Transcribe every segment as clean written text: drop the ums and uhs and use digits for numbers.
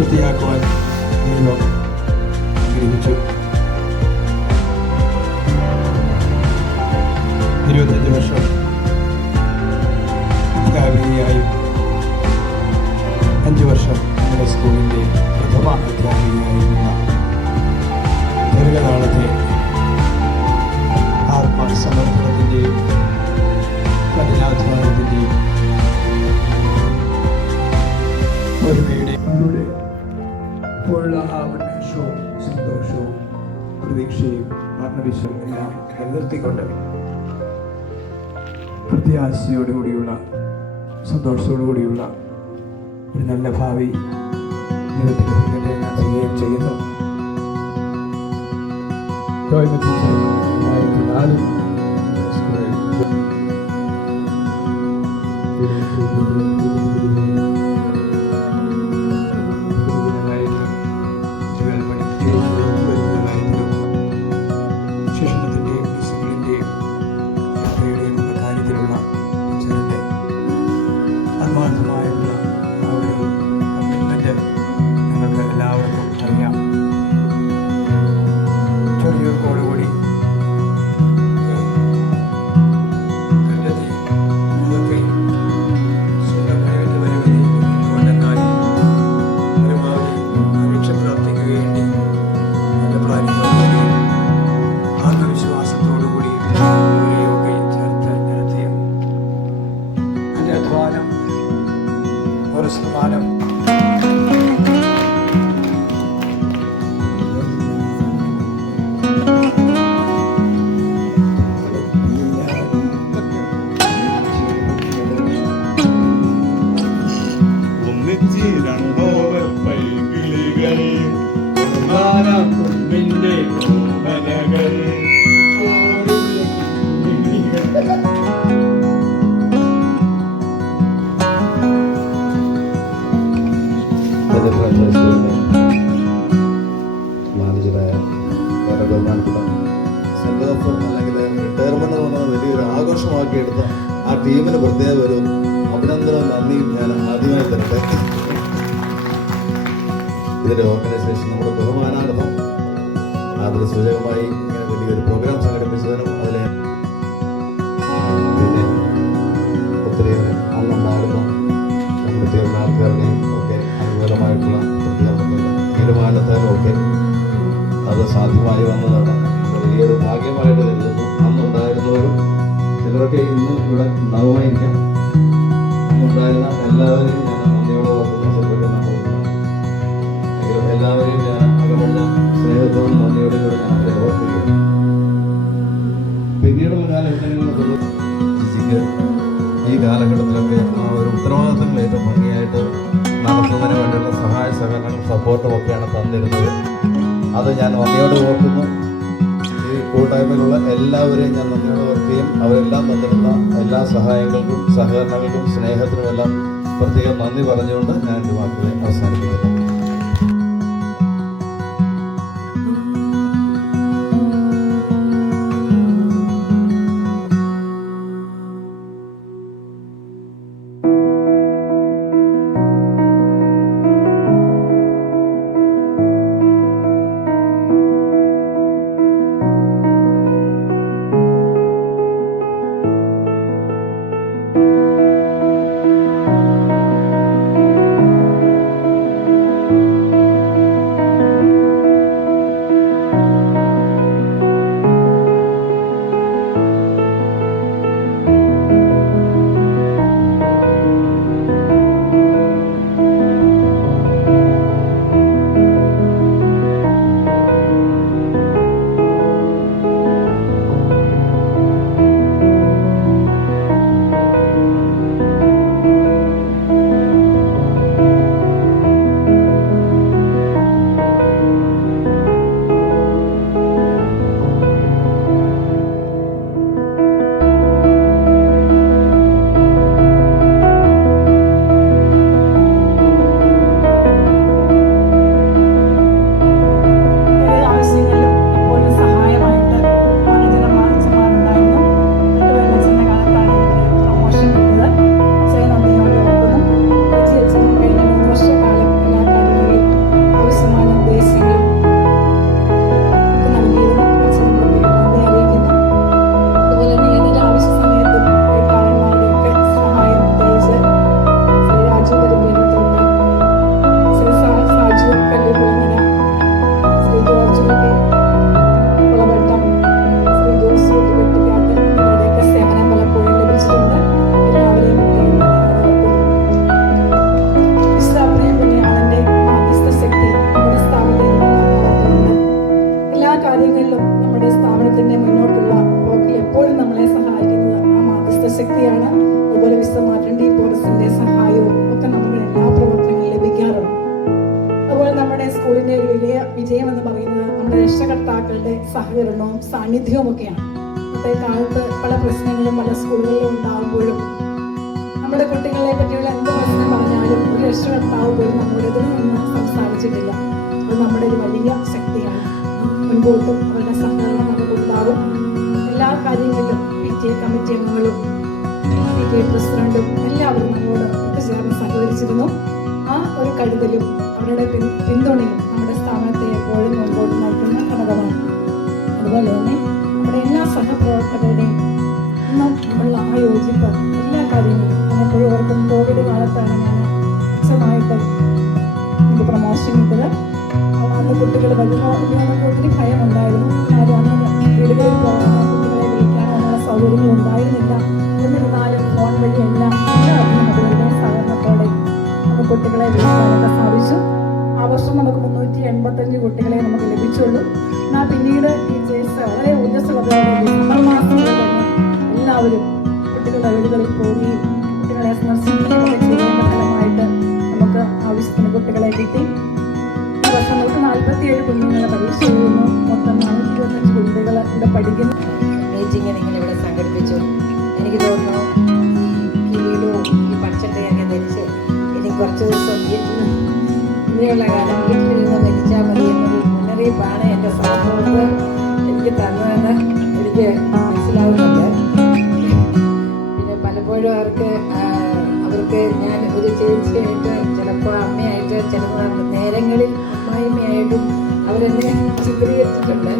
പൂർത്തിയാക്കുവാൻ ദൈവം ആഗ്രഹിച്ചു. 25 വർഷം അധ്യാപികയായും 5 വർഷം നമ്മുടെ സ്കൂളിൻ്റെ പ്രഥമ അധ്യാപികയായിരുന്ന ദീർഘനാളത്തെ ആത്മസമർപ്പണത്തിൻ്റെയും കഠിനാധ്വാനത്തിൻ്റെയും ഒരുമയുടെ ഇപ്പോഴുള്ള ആ ഉന്മേഷവും സന്തോഷവും പ്രതീക്ഷയും ആത്മവിശ്വാസവും എല്ലാം നിലനിർത്തിക്കൊണ്ട് പ്രത്യാശയോടുകൂടിയുള്ള സന്തോഷത്തോടുകൂടിയുള്ള ഒരു നല്ല ഭാവി ജീവിതത്തിൽ ഞാൻ ചെയ്യുകയും ചെയ്യുന്നു. 2004 ശിക്ഷണത്തിൻ്റെയും ഡിസിപ്ലിൻ്റെയും യാത്രയുടെയും ഒക്കെ കാര്യത്തിലുള്ള അച്ഛൻ്റെ ആത്മാർത്ഥമായിട്ടുള്ള ആ ഒരു കമ്മിറ്റ്മെൻറ്റ് നിങ്ങൾക്ക് എല്ലാവർക്കും അറിയാം. ചെറിയോടുകൂടി ശതമാനം ഒന്നിച്ച് രണ്ടോവർ പൈകിളികൾ കുമ്പിന്റെ കുമ്പനകൾ മാനേജറായ വേറെ ബഹുമാനപ്പെട്ട സെൻഡ് ഓഫ് അല്ലെങ്കിൽ റിട്ടയർമെന്റ് എന്ന് പറഞ്ഞത് വലിയൊരു ആഘോഷമാക്കി എടുത്ത ആ ടീമിന് പ്രത്യേക ഒരു അഭിനന്ദനവും നന്ദിയും ഞാൻ ആദ്യമായി തരട്ടെ. ഇതിൻ്റെ ഓർഗനൈസേഷൻ നമ്മുടെ ബഹുമാനാർത്ഥം ആദരസൂചകമായി ഇങ്ങനെ വലിയൊരു പ്രോഗ്രാം സംഘടിപ്പിച്ചതിനും അതിലെ പിന്നെ ഒത്തിരിയേറെ അന്നുണ്ടായിരുന്ന നമ്മുടെ തീർമാനക്കാരുടെയും ഒക്കെ അനുകൂലമായിട്ടുള്ള തീരുമാനത്താലും ഒക്കെ അത് സാധ്യമായി വന്നതാണ് വലിയൊരു ഭാഗ്യമായിട്ട് കരുതുന്നു. അന്നുണ്ടായിരുന്നവരും ചിലരൊക്കെ ഇന്ന് ഇവിടെ ഉണ്ടാവുമായിരിക്കാം. അന്നുണ്ടായിരുന്ന എല്ലാവരെയും ഞാൻ നന്ദിയോടെ ഓർക്കുന്ന എങ്കിലും എല്ലാവരെയും ഞാൻ അകമുള്ള സ്നേഹത്തോടും നന്ദിയോടെ കൂടെ ഞാൻ അവരെ ഓർക്കുകയാണ്. പിന്നീടുള്ള കാലഘട്ടങ്ങളിലൊക്കെ ഈ കാലഘട്ടത്തിലൊക്കെ ആ ഒരു ഉത്തരവാദിത്തങ്ങൾ ഏറ്റവും ഭംഗിയായിട്ട് നടത്തുന്നതിന് വേണ്ടിയുള്ള സഹായ സഹകരണങ്ങളും സപ്പോർട്ടും ഒക്കെയാണ് തന്നിരുന്നത്. അത് ഞാൻ നന്ദിയോടെ ഓർക്കുന്നു. ഈ കൂട്ടായ്മയിലുള്ള എല്ലാവരെയും ഞാൻ നന്ദിയോടെ ഓർക്കുകയും അവരെല്ലാം തന്നിരുന്ന എല്ലാ സഹായങ്ങൾക്കും സഹകരണങ്ങൾക്കും സ്നേഹത്തിനുമെല്ലാം പ്രത്യേകം നന്ദി പറഞ്ഞുകൊണ്ട് ഞാൻ എൻ്റെ വാക്കുകളെ അവസാനിപ്പിക്കുന്നു. സർവശക്തിയാണ്. അതുപോലെ വിശുദ്ധ മാർട്ടിൻ ഡി പോറസിന്റെ സഹായവും ഒക്കെ നമുക്ക് എല്ലാ പ്രവർത്തനങ്ങളും ലഭിക്കാറുണ്ട്. അതുപോലെ നമ്മുടെ സ്കൂളിന്റെ ഒരു വലിയ വിജയം എന്ന് പറയുന്നത് നമ്മുടെ രക്ഷകർത്താക്കളുടെ സഹകരണവും സാന്നിധ്യവും ഒക്കെയാണ്. ഇന്നത്തെ കാലത്ത് പല പ്രശ്നങ്ങളും പല സ്കൂളുകളിലും ഉണ്ടാകുമ്പോഴും നമ്മുടെ കുട്ടികളെ പറ്റിയുള്ള എന്ത് പ്രശ്നം പറഞ്ഞാലും ഒരു രക്ഷകർത്താവ് പോലും നമ്മുടെ ഇതിൽ നിന്ന് സംസാരിച്ചിട്ടില്ല. അത് നമ്മുടെ ഒരു വലിയ ശക്തിയാണ്. മുൻപോട്ടും അവരുടെ സഹകരണം നമുക്ക് ഉണ്ടാകും. എല്ലാ കാര്യങ്ങളിലും PTA കമ്മിറ്റി അംഗങ്ങളും PTA പ്രസിഡന്റും എല്ലാവരും നമ്മളോട് ഒത്തുചേർന്ന് സഹകരിച്ചിരുന്നു. ആ ഒരു കരുതലും അവരുടെ പിന്തുണയും നമ്മുടെ സ്ഥാപനത്തെ എപ്പോഴും മുൻപോട്ട് നയിക്കുന്ന ഘടകമാണ്. അതുപോലെ തന്നെ നമ്മുടെ എല്ലാ സഹപ്രവർത്തകരുടെയും ഇന്നും ഉള്ള ആ യോജിപ്പ് എല്ലാ കാര്യങ്ങളും എപ്പോഴും ഓർക്കും. കോവിഡ് കാലത്താണ് ഞാൻ അച്ഛനായിട്ട് എനിക്ക് പ്രൊമോഷൻ കിട്ടത്. അന്ന് കുട്ടികൾ വരുമ്പോൾ നമുക്ക് ഒത്തിരി ഭയമുണ്ടായിരുന്നു. ആരും അന്ന് വീടുകളിൽ പോകാനോ കുട്ടികളെ വിളിക്കാനോ എന്നുള്ള സൗകര്യങ്ങൾ ഉണ്ടായിരുന്നില്ല. എന്നിരുന്നാലും ഫോൺ വഴിയെല്ലാം എല്ലാവരും അതുപോലെ സഹകരണത്തോടെ നമുക്ക് കുട്ടികളെ വിളിക്കാനൊക്കെ സാധിച്ചു. ആ വർഷം നമുക്ക് 385 കുട്ടികളെ നമുക്ക് ലഭിച്ചുള്ളൂ. എന്നാൽ പിന്നീട് ടീച്ചേഴ്സ് വളരെ ഊർജ്ജസ്വലതയോടെ ഡിസംബർ മാസം മുതൽ തന്നെ എല്ലാവരും കുട്ടികളുടെ വീടുകളിൽ പോവുകയും കുട്ടികളെ സന്ദർശിക്കുകയും ചെയ്യുന്നതിന്റെ ഫലമായിട്ട് നമുക്ക് ആവശ്യത്തിന് കുട്ടികളെ കിട്ടി. ഈ വർഷം നമുക്ക് 47 കുഞ്ഞുങ്ങളെ പരീക്ഷ ചെയ്യുന്നു. മൊത്തം 425 കുട്ടികൾ ഇവിടെ പഠിക്കുന്നു. മീറ്റിംഗ് നിങ്ങളിവിടെ സംഘടിപ്പിച്ചു. എനിക്ക് തോന്നുന്നു ഈ കിരീടവും ഈ പച്ചട്ടയൊക്കെ ധരിച്ച് ഇനി കുറച്ച് ദിവസം ഇനിയുള്ള കാലം വീട്ടിലിരുന്ന് മരിച്ചാൽ മതി എന്നൊരു മുന്നറിയിപ്പാണ് എൻ്റെ സഹോദരങ്ങൾ എനിക്ക് തന്നതെന്ന് എനിക്ക് മനസ്സിലാവുന്നുണ്ട്. പിന്നെ പലപ്പോഴും അവർക്ക് ഞാൻ ഒരു ചേച്ചിയായിട്ട് ചിലപ്പോൾ അമ്മയായിട്ട് ചില നേരങ്ങളിൽ അമ്മായിമ്മയായിട്ടും അവരെന്നെ ചിത്രീകരിച്ചിട്ടുണ്ട്.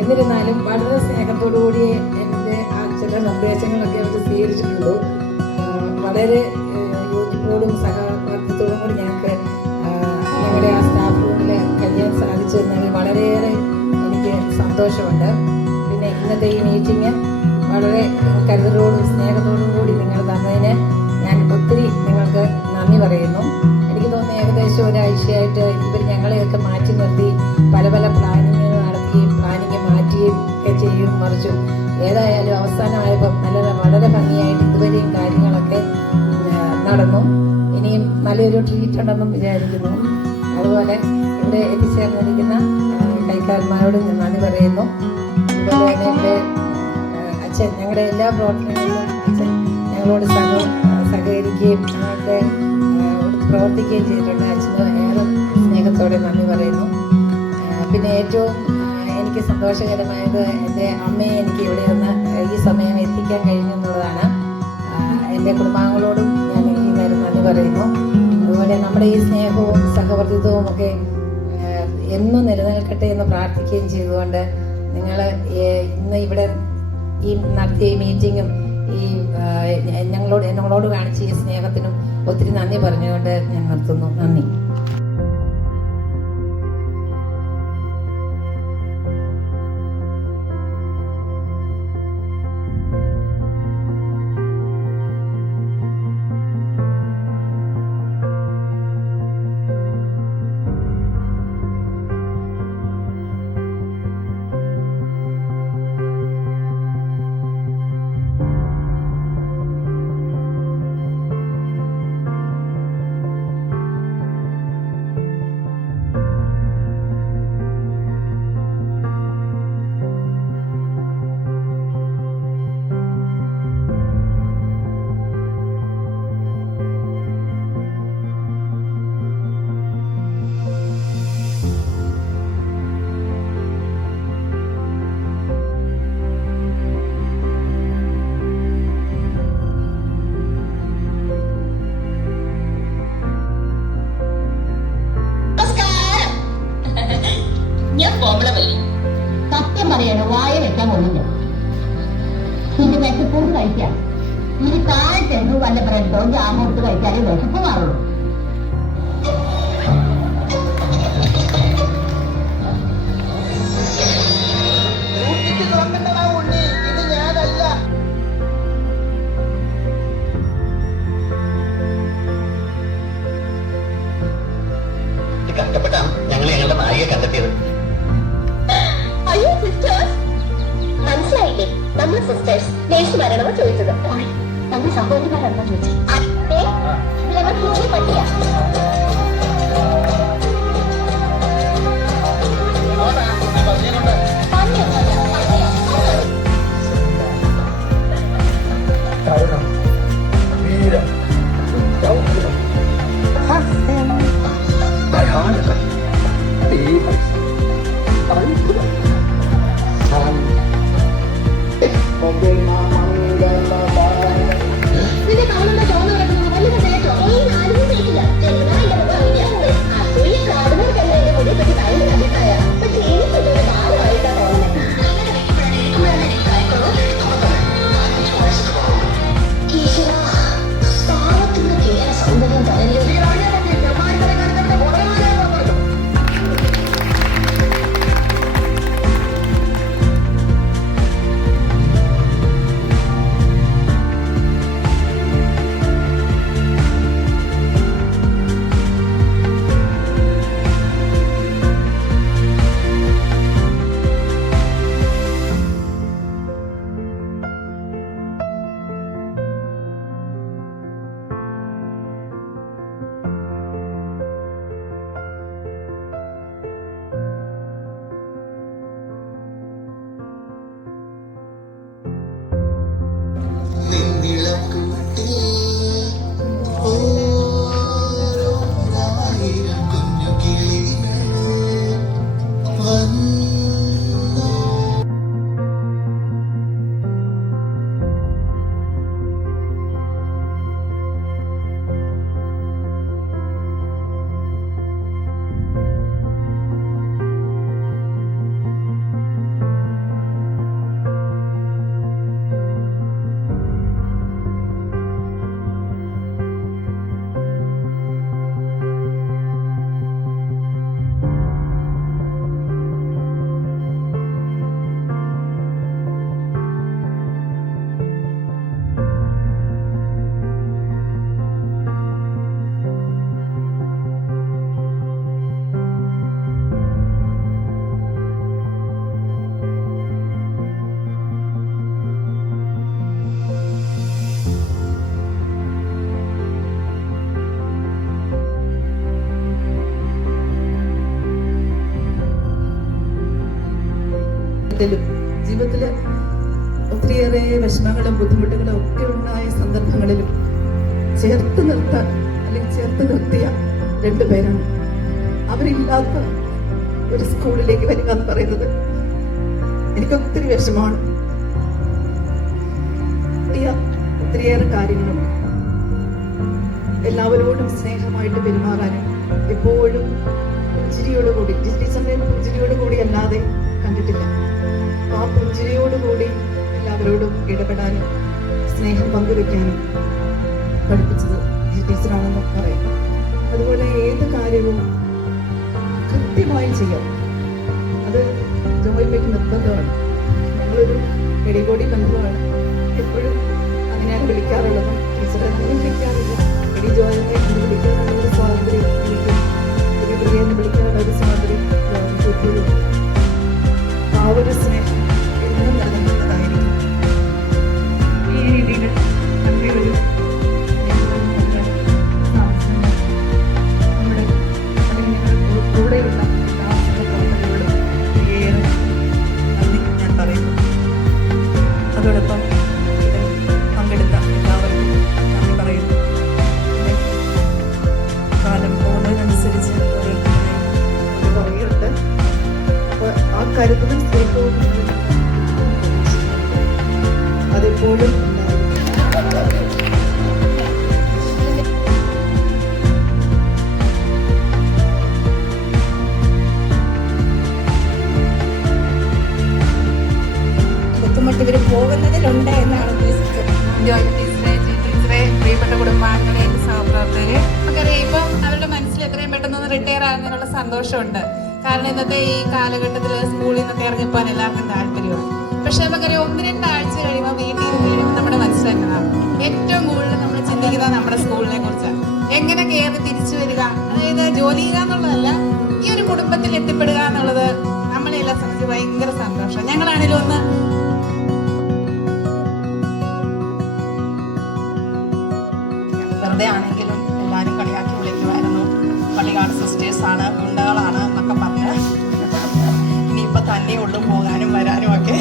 എന്നിരുന്നാലും വളരെ സ്നേഹത്തോടുകൂടി എൻ്റെ ആ ചില നിർദ്ദേശങ്ങളൊക്കെ അവർ സ്വീകരിച്ചിട്ടുള്ളൂ. വളരെ യോജിപ്പോടും സഹവർത്തിത്തോടും കൂടി ഞങ്ങൾക്ക് ഞങ്ങളുടെ ആ സ്റ്റാഫ് റൂമിൽ കഴിയാൻ സാധിച്ചു എന്നതിൽ വളരെയേറെ എനിക്ക് സന്തോഷമുണ്ട്. പിന്നെ ഇന്നത്തെ ഈ മീറ്റിംഗ് വളരെ കരുതലോടും സ്നേഹത്തോടും കൂടി നിങ്ങൾ തന്നതിന് ഞാൻ ഒത്തിരി നിങ്ങൾക്ക് നന്ദി പറയുന്നു. എനിക്ക് തോന്നുന്നു ഏകദേശം ഒരാഴ്ചയായിട്ട് ഇവർ ഞങ്ങളെയൊക്കെ മാറ്റി നിർത്തി പല പല പ്ലാനിങ്ങുകൾ നടത്തുകയും പ്ലാനിങ് മാറ്റുകയും ഒക്കെ ചെയ്യും മറിച്ചും ഏതായാലും അവസാനമായപ്പോൾ വളരെ ഭംഗിയായിട്ട് ഇതുവരെയും കാര്യങ്ങളൊക്കെ നടന്നു. ഇനിയും നല്ലൊരു ട്രീറ്റ് ഉണ്ടെന്നും വിചാരിക്കുന്നു. അതുപോലെ ഇവിടെ എത്തിച്ചേർന്നിരിക്കുന്ന കൈക്കാരന്മാരോട് ഞാൻ നന്ദി പറയുന്നു. അതുപോലെ തന്നെ ഇവിടെ അച്ഛൻ ഞങ്ങളുടെ എല്ലാ പ്രവർത്തനങ്ങളിലും അച്ഛൻ ഞങ്ങളോട് സഹകരിക്കുകയും ഞങ്ങളുടെ പ്രവർത്തിക്കുകയും ചെയ്തിട്ടുണ്ട്. അച്ഛന് ഏറെ സ്നേഹത്തോടെ നന്ദി പറയുന്നു. പിന്നെ ഏറ്റവും എനിക്ക് സന്തോഷകരമായത് എൻ്റെ അമ്മയെ എനിക്ക് ഇവിടെ നിന്ന് ഈ സമയം എത്തിക്കാൻ കഴിഞ്ഞു എന്നുള്ളതാണ്. എൻ്റെ കുടുംബാംഗങ്ങളോടും ഞാൻ ഈ നേരം നന്ദി പറയുന്നു. അതുപോലെ നമ്മുടെ ഈ സ്നേഹവും സഹവർത്തിത്വവും ഒക്കെ എന്നും നിലനിൽക്കട്ടെ എന്ന് പ്രാർത്ഥിക്കുകയും ചെയ്തുകൊണ്ട് നിങ്ങൾ ഇന്ന് ഇവിടെ ഈ നടത്തിയ മീറ്റിങ്ങും ഈ ഞങ്ങളോട് കാണിച്ച ഈ സ്നേഹത്തിനും ഒത്തിരി നന്ദി പറഞ്ഞുകൊണ്ട് ഞാൻ നിർത്തുന്നു. നന്ദി. ഞാൻ കോമളവല്ലി. സത്യം പറയണ വായ വെക്കാൻ കൊള്ളില്ല. ഇത് വിശപ്പൂന്ന് കഴിക്കാം. ഇനി താഴെ ചെന്നു വല്ല ബ്രെഡോ ജാമോ ഇട്ട് കഴിച്ചാലേ വിശപ്പ് മാറുള്ളൂ. കഷ്ടപ്പെട്ടാണ് ഞങ്ങൾ ഞങ്ങളുടെ നായികയെ കണ്ടെത്തിയത്. അയ്യോ സിസ്റ്റേഴ്സ്, മനസ്സിലായില്ലേ? നമ്മൾ സിസ്റ്റേഴ്സ് നേഴ്സുമാരാണോ ചോദിച്ചത്? നമ്മൾ സഹോദരിമാരാണോ ചോദിച്ചത്? അതെ, ഞങ്ങൾ പുതിയ പട്ടിയാ. നിന്റെ കാണുന്ന ചോന്ന് കിടക്കുന്നത് വലിയ കേട്ടോ ഈ ആരും കേട്ടില്ല. അസൂയ കാണുന്നവർക്കല്ല എന്റെ മുടിയെ പറ്റി ഭയങ്കര അഭിപ്രായ. പക്ഷെ എനിക്കിതൊരു ഭാരമായിട്ടാ തോന്നുന്നത്. ഈശ്വര, പാവത്തിന് കേരള സൗന്ദര്യം തരല്ലോ. ജീവിതത്തിൽ ഒത്തിരിയേറെ വിഷമങ്ങളും ബുദ്ധിമുട്ടുകളും ഒക്കെ ഉണ്ടായ സന്ദർഭങ്ങളിലും ചേർത്ത് നിർത്താൻ അല്ലെങ്കിൽ ചേർത്ത് നിർത്തിയ രണ്ടുപേരാണ്. അവരില്ലാത്ത ഒരു സ്കൂളിലേക്ക് വരിക എന്ന് പറയുന്നത് എനിക്കൊത്തിരി വിഷമമാണ്. ഒത്തിരിയേറെ കാര്യങ്ങളുണ്ട്. എല്ലാവരോടും സ്നേഹമായിട്ട് പെരുമാറാനും എപ്പോഴും പുഞ്ചിരിയോടുകൂടി, ടീച്ചറിന്റെ പുഞ്ചിരിയോടുകൂടി അല്ലാതെ കണ്ടിട്ടില്ല. ആ പുഞ്ചിരിയോടുകൂടി എല്ലാവരോടും ഇടപെടാനും സ്നേഹം പങ്കുവെക്കാനും പഠിപ്പിച്ചത് ടീച്ചറാണെന്ന് പറയും. അതുപോലെ ഏത് കാര്യവും കൃത്യമായി ചെയ്യാം. അത് ജോയിമയ്ക്ക് നിർബന്ധമാണ്. ഞങ്ങളൊരു എടികോടി ബന്ധമാണ്. എപ്പോഴും അങ്ങനെയാണ് വിളിക്കാറുള്ളത്. ടീച്ചറെ അങ്ങനെ വിളിക്കാറില്ല. എടി ജോയിമയെ എന്ന് വിളിക്കാനുള്ള ഒരു സ്വാതന്ത്ര്യം എനിക്ക്, എടി പ്രിയ എന്ന് വിളിക്കാനുള്ള ഒരു സ്വാതന്ത്ര്യം എപ്പോഴും. ആ ഒരു സ്നേഹം എന്നും നിലനിൽക്കുന്നതായിരിക്കും. ഈ രീതിയിൽ നമ്മുടെ ഒരു നമ്മുടെ അല്ലെങ്കിൽ കൂടെയുള്ള പ്രവർത്തനങ്ങളോട് ഏറെ നന്ദി ഞാൻ പറയുന്നു. അതോടൊപ്പം ഇത് പങ്കെടുത്ത എല്ലാവർക്കും നന്ദി പറയുന്നു. കാലം പോകുന്നതിനനുസരിച്ച് ഒരു പറയുന്നുണ്ട്. അപ്പോൾ ആ കരുതലും സ്നേഹവും അതെപ്പോഴും ബുദ്ധിമുട്ട് ഇവർ പോകുന്നതിലുണ്ട് എന്നാണ് ഉദ്ദേശിച്ചത്. ടീച്ചറെ, പ്രിയപ്പെട്ട കുടുംബാംഗങ്ങളെ, സഹപ്രവർത്തകരെ, നമുക്കറിയാം ഇപ്പം അവരുടെ മനസ്സിൽ എത്രയും പെട്ടെന്ന് റിട്ടയർ ആകുന്നതിനുള്ള സന്തോഷമുണ്ട്. കാരണം ഇന്നത്തെ ഈ കാലഘട്ടത്തിൽ സ്കൂളിൽ നിന്നൊക്കെ ഇറങ്ങിപ്പോകാൻ എല്ലാവർക്കും താല്പര്യമാണ്. പക്ഷെ നമുക്കറിയാം 1-2 ആഴ്ച കഴിയുമ്പോൾ വീട്ടിൽ നിന്ന് കഴിയുമ്പോൾ നമ്മുടെ മനസ്സിലാക്കണം ഏറ്റവും കൂടുതൽ നമ്മൾ ചിന്തിക്കുന്നത് നമ്മുടെ സ്കൂളിനെ കുറിച്ചാണ്. എങ്ങനെ കയറി തിരിച്ചു വരിക, അതായത് ജോലി ചെയ്യുക എന്നുള്ളതല്ല, ഈ ഒരു കുടുംബത്തിൽ എത്തിപ്പെടുക എന്നുള്ളത് നമ്മളെല്ലാം സംബന്ധിച്ച് ഭയങ്കര സന്തോഷം. ഞങ്ങളാണെങ്കിലും ഒന്ന് വെറുതെ ആണെങ്കിലും എല്ലാവരും കളിയാക്കി വിളിക്കുമായിരുന്നു. പള്ളികാട് സിസ്റ്റേഴ്സാണ്, ഗുണ്ടകളാണ് എന്നൊക്കെ പറഞ്ഞ്. ഇനിയിപ്പോൾ തന്നെ ഉള്ളു പോകാനും വരാനും ഒക്കെ.